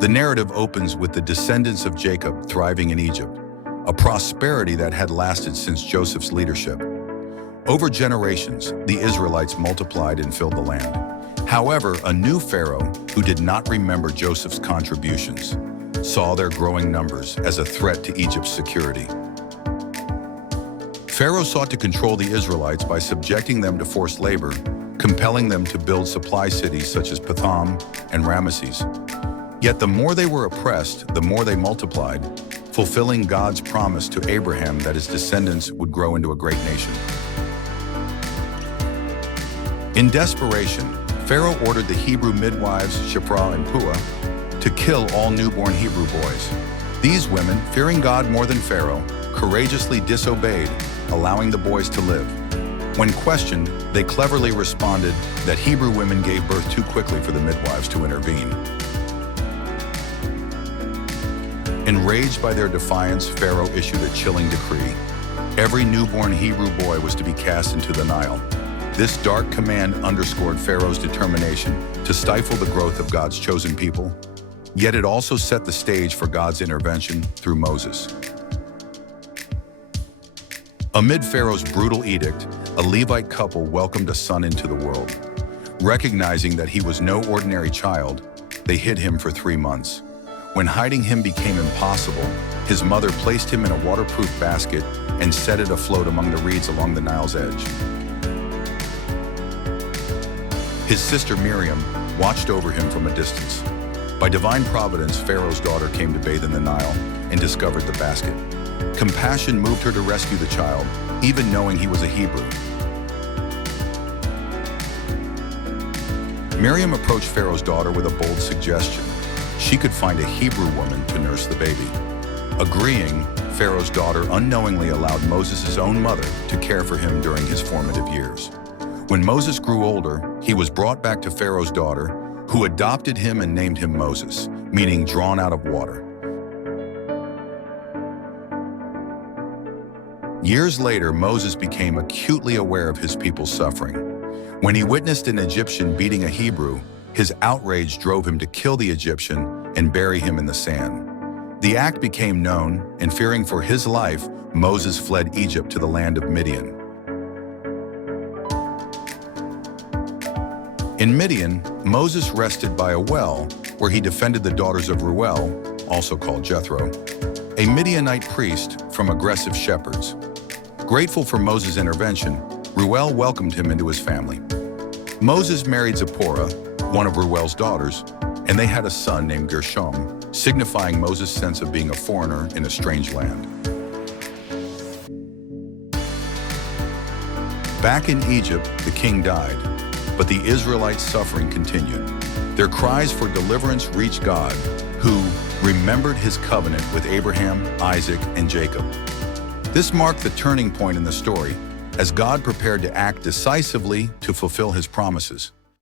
The narrative opens with the descendants of Jacob thriving in Egypt, a prosperity that had lasted since Joseph's leadership. Over generations, the Israelites multiplied and filled the land. However, a new Pharaoh, who did not remember Joseph's contributions, saw their growing numbers as a threat to Egypt's security. Pharaoh sought to control the Israelites by subjecting them to forced labor, compelling them to build supply cities such as Pithom and Ramesses. Yet the more they were oppressed, the more they multiplied, fulfilling God's promise to Abraham that his descendants would grow into a great nation. In desperation, Pharaoh ordered the Hebrew midwives Shiphrah and Puah to kill all newborn Hebrew boys. These women, fearing God more than Pharaoh, courageously disobeyed, allowing the boys to live. When questioned, they cleverly responded that Hebrew women gave birth too quickly for the midwives to intervene. Enraged by their defiance, Pharaoh issued a chilling decree. Every newborn Hebrew boy was to be cast into the Nile. This dark command underscored Pharaoh's determination to stifle the growth of God's chosen people, yet it also set the stage for God's intervention through Moses. Amid Pharaoh's brutal edict, a Levite couple welcomed a son into the world. Recognizing that he was no ordinary child, they hid him for 3 months. When hiding him became impossible, his mother placed him in a waterproof basket and set it afloat among the reeds along the Nile's edge. His sister Miriam watched over him from a distance. By divine providence, Pharaoh's daughter came to bathe in the Nile and discovered the basket. Compassion moved her to rescue the child, even knowing he was a Hebrew. Miriam approached Pharaoh's daughter with a bold suggestion. She could find a Hebrew woman to nurse the baby. Agreeing, Pharaoh's daughter unknowingly allowed Moses' own mother to care for him during his formative years. When Moses grew older, he was brought back to Pharaoh's daughter, who adopted him and named him Moses, meaning drawn out of water. Years later, Moses became acutely aware of his people's suffering. When he witnessed an Egyptian beating a Hebrew, his outrage drove him to kill the Egyptian and bury him in the sand. The act became known, and fearing for his life, Moses fled Egypt to the land of Midian. In Midian, Moses rested by a well where he defended the daughters of Reuel, also called Jethro, a Midianite priest from aggressive shepherds. Grateful for Moses' intervention, Reuel welcomed him into his family. Moses married Zipporah, one of Reuel's daughters, and they had a son named Gershom, signifying Moses' sense of being a foreigner in a strange land. Back in Egypt, the king died, but the Israelites' suffering continued. Their cries for deliverance reached God, who remembered his covenant with Abraham, Isaac, and Jacob. This marked the turning point in the story, as God prepared to act decisively to fulfill his promises.